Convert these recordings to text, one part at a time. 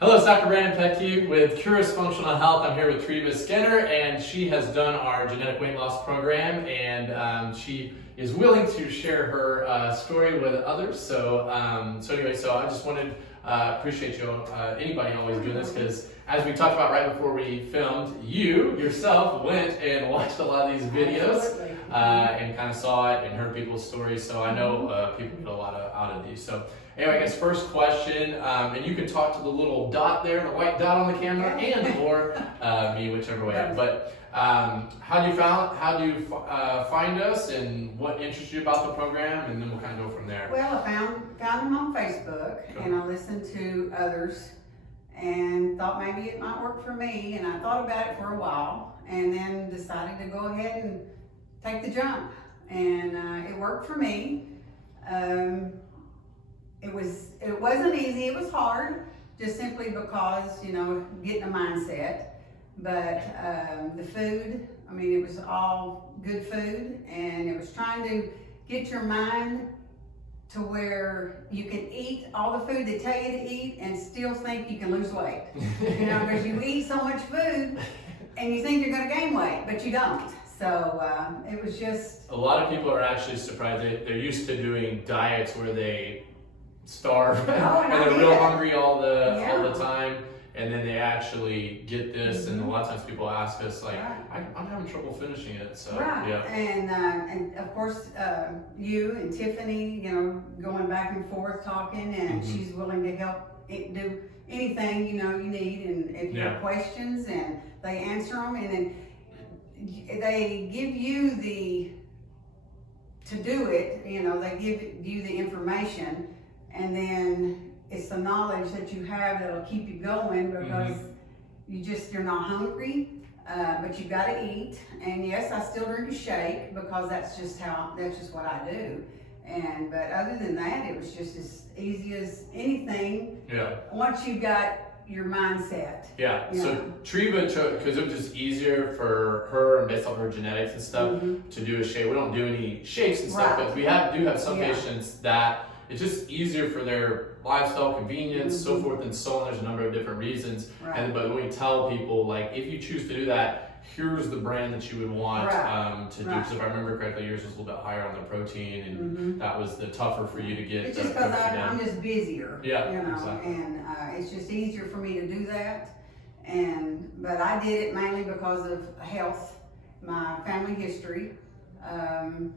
Hello, it's Dr. Brandon Petke with Curious Functional Health. I'm here with Triva Skinner, and she has done our genetic weight loss program, and she is willing to share her story with others. So I just wanted appreciate you, anybody always doing this, because as we talked about right before we filmed, you yourself went and watched a lot of these videos and kind of saw it and heard people's stories. So I know people get a lot out of these. So anyway, I guess first question, and you can talk to the little dot there, the white dot on the camera, and or me, whichever way. But how do you find us, and what interests you about the program, and then we'll kind of go from there. Well, I found them on Facebook, and I listened to others, and thought maybe it might work for me. And I thought about it for a while, and then decided to go ahead and take the jump. And it worked for me. It wasn't easy. It was hard, just simply because, getting a mindset. But the food, it was all good food, and it was trying to get your mind to where you can eat all the food they tell you to eat and still think you can lose weight. Because you eat so much food and you think you're going to gain weight, but you don't. So it was just... A lot of people are actually surprised. They're used to doing diets where they starve and they're real hungry all the time, and then they actually get this. And a lot of times people ask us, like, I'm having trouble finishing it. So and of course you and Tiffany, going back and forth talking, and she's willing to help do anything you need, and if you have questions, and they answer them, and then they give you to do it. They give you the information, and then it's the knowledge that you have that'll keep you going, because you're not hungry, but you got to eat. And yes, I still drink a shake, because that's just what I do. But other than that, it was just as easy as anything. Yeah. Once you got your mindset. Yeah. So Triva, because it was just easier for her, and based on her genetics and stuff, to do a shake. We don't do any shakes and stuff, but we do have some patients that it's just easier for their lifestyle, convenience, so forth and so on. There's a number of different reasons. But when we tell people, like, if you choose to do that, here's the brand that you would want to do. Because if I remember correctly, yours was a little bit higher on the protein, and that was the tougher for you to get. It's just because I'm just busier. Exactly. And it's just easier for me to do that. But I did it mainly because of health, my family history.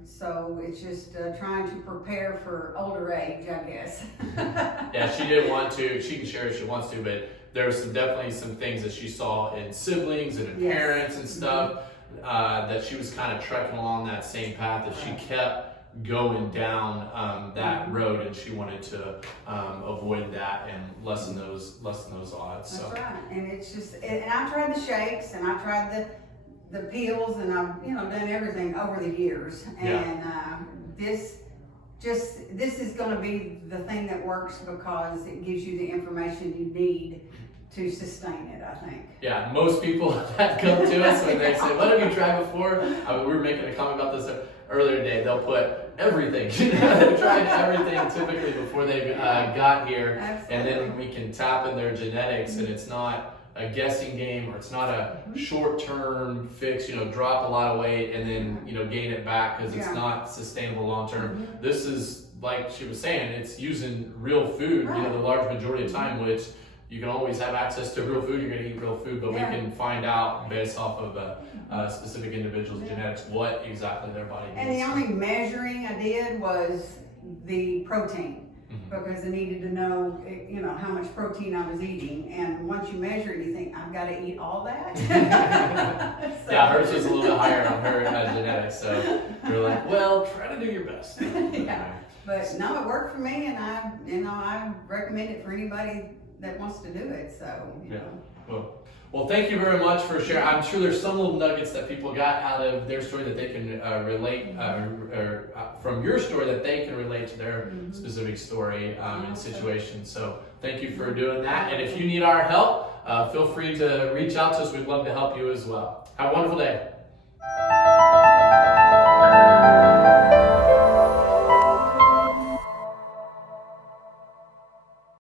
So it's just trying to prepare for older age, I guess. Yeah, she didn't want to. She can share if she wants to, but there's definitely some things that she saw in siblings and in parents and stuff that she was kind of trekking along that same path, that she kept going down that road, and she wanted to avoid that and lessen those odds. That's right. And it's just, and I tried the shakes, and I tried the pills, and I've done everything over the years, and this is going to be the thing that works, because it gives you the information you need to sustain it, I think. Yeah, most people that come to us when they say, "What have you tried before?" We were making a comment about this earlier today. They'll put everything. They've tried everything typically before they got here. Absolutely. And then we can tap in their genetics, and it's not a guessing game, or it's not a short-term fix, drop a lot of weight and then, gain it back, because it's not sustainable long-term. This is, like she was saying, it's using real food, the large majority of time, which you can always have access to real food. You're going to eat real food, but we can find out based off of a specific individual's genetics what exactly their body needs. And the only measuring I did was the protein. Because I needed to know, how much protein I was eating. And once you measure it, you think, I've got to eat all that? Yeah, hers was a little bit higher on her genetics. So you're like, well, try to do your best. But no, it worked for me, and I recommend it for anybody that wants to do it. So, Well, thank you very much for sharing. I'm sure there's some little nuggets that people got out of their story that they can relate, or from your story that they can relate to their specific story and situation. So thank you for doing that. And if you need our help, feel free to reach out to us. We'd love to help you as well. Have a wonderful day.